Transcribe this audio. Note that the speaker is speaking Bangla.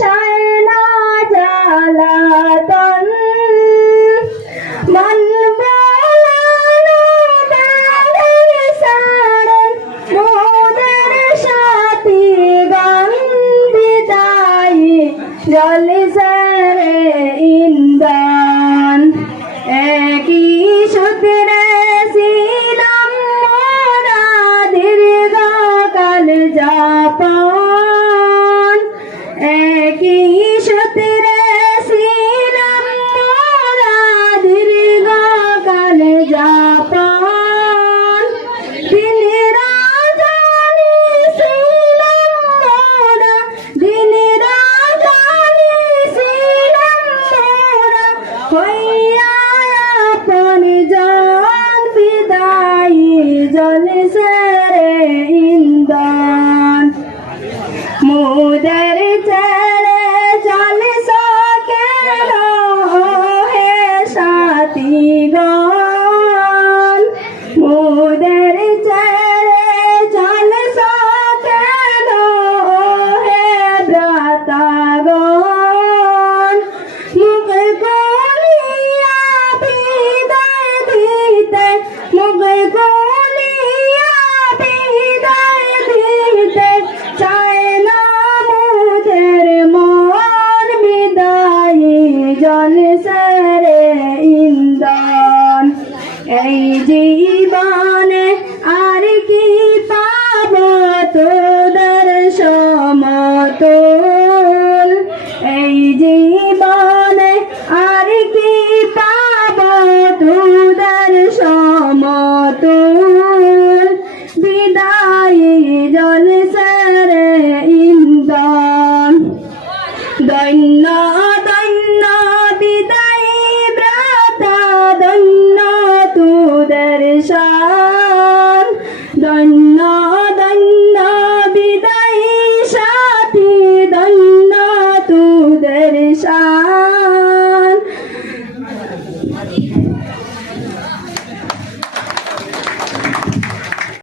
সয় না জ্বালাতন মন বোলানো প্রাণের সারণ মোদের সাথী গান বিদায়ী জলসারে ইন্ধন একই সূত্রে ছিলাম মোরা দীর্ঘকাল যাপন একই সূত্রে ছিলাম মোরা দীর্ঘকাল যাপন দিন রাজনী ছিলাম মোরা দিন রাজনী ছিলাম মোরা হইয়া আপন জন বিদায়ী জলসারে ইন্ধন মোদের ছেড়ে জলসা কেন হে সাথীগণ মোদের ছেড়ে জলসা কেন হে ভ্রাতাগণ মুখ খুলিয়া বিদায় দিতে মুখ খুলিয়া বিদায় দিতে চায় না মোদের মন বিদায়ী জলসারে ইন্ধন এই জীবনে আর কি পাব তোদের সমতুল এই জীবনে আর কি পাব তোদের সমতুল বিদায়ী জলসারে ইন্ধন দৈন্য